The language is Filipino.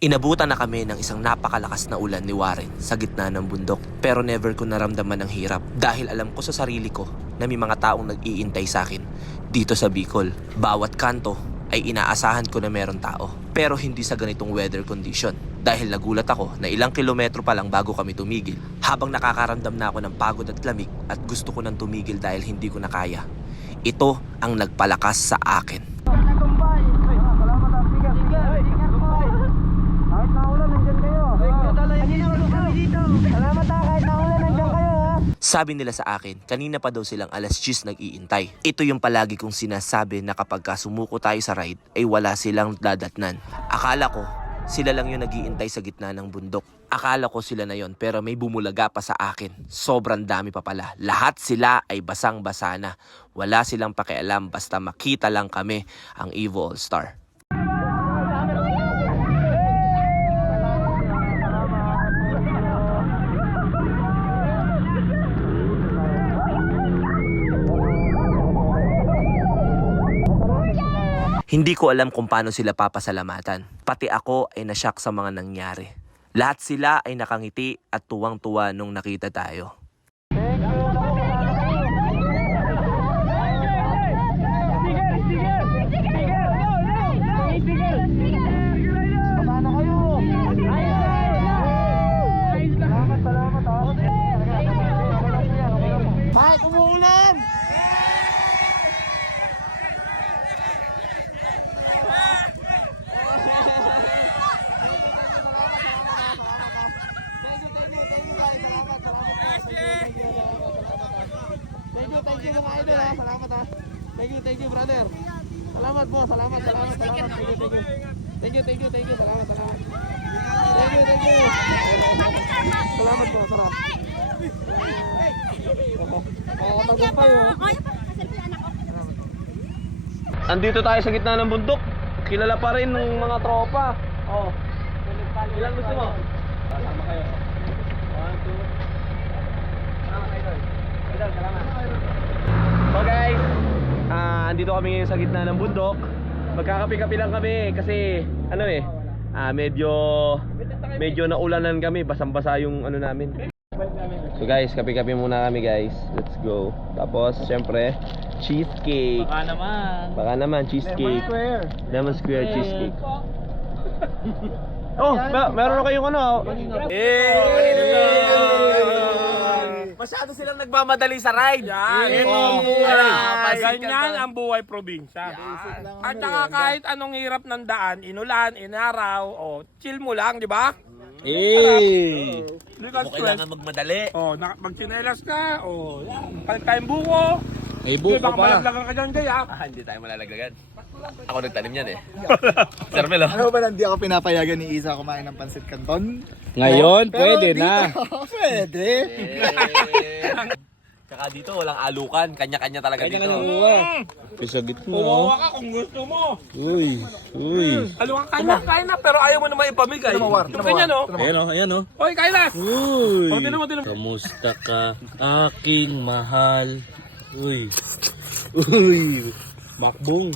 Inabutan na kami ng isang napakalakas na ulan ni Warren sa gitna ng bundok. Pero never ko naramdaman ang hirap dahil alam ko sa sarili ko na may mga taong nag-iintay sa akin dito sa Bicol. Bawat kanto ay inaasahan ko na meron tao. Pero hindi sa ganitong weather condition. Dahil nagulat ako na ilang kilometro pa lang bago kami tumigil. Habang nakakaramdam na ako ng pagod at lamig at gusto ko nang tumigil dahil hindi ko na kaya. Ito ang nagpalakas sa akin. Sabi nila sa akin, kanina pa daw silang alas 10 nag-iintay. Ito yung palagi kong sinasabi na kapag ka sumuko tayo sa ride, ay wala silang dadatnan. Akala ko, sila lang yung nag-iintay sa gitna ng bundok. Akala ko sila na yon pero may bumulaga pa sa akin. Sobrang dami pa pala. Lahat sila ay basang-basa na. Wala silang pakialam basta makita lang kami ang Evo All-Star. Hindi ko alam kung paano sila papasalamatan. Pati ako ay nasyak sa mga nangyari. Lahat sila ay nakangiti at tuwang-tuwa nung nakita tayo. Mike, umuulan! Thank you, thank you mga idol ha. Salamat ha. Thank you, thank you brother. Salamat po, salamat, salamat, salamat. Thank you, thank you. Thank you, thank you, thank you. Salamat, salamat. Thank you, thank you. Salamat po, salamat. Makakatagumpay oh. Andito tayo sa gitna ng bundok. Kilala pa rin ng mga tropa. Oh. Ilan gusto mo? Sama kayo. One, two. Salamat, Idol. Idol, salamat. So guys, ah andito kami ngayon sa gitna ng bundok. Magkakapi-kapi lang kami kasi ano eh, ah medyo medyo naulanan kami, basang-basa yung ano namin. So guys, kapi-kapi muna kami guys. Let's go. Tapos, syempre, cheesecake. Baka naman. Baka naman, cheesecake. Square. Lemon square cheesecake. Oh, meron na kayong ano. Masyado silang nagmamadali sa ride. Yan. Oo. ang buhay. Ganyan ang buhay probinsya. At saka kahit anong hirap ng daan, inulan, inaraw, o chill mo lang, di ba? Eh. Hindi ka kailangan magmadali. Oh, na, magsinelas ka, o yan. Palit tayong buko. May Di baka malaglagan ka dyan, Jaya. Ah, hindi tayo malalaglagan. Ako nagtanim yan eh. Sir Mel, oh. Ano ba hindi ako pinapayagan ni Isa kumain ng pansit canton? Ngayon, Pero pwede dito, na. pwede. Eh. Tsaka dito walang alukan, kanya-kanya talaga dito. Sa gitna. Kumawa ka kung gusto mo. Uy, uy. Aluang kain na, kain na, pero ayaw mo naman ipamigay. Yung kanya, no? Ayan o, ayan o. Oy, kain na! Uy. O, tinan mo, tinan mo. Kamusta ka, aking mahal? Uy. Uy. Makbong.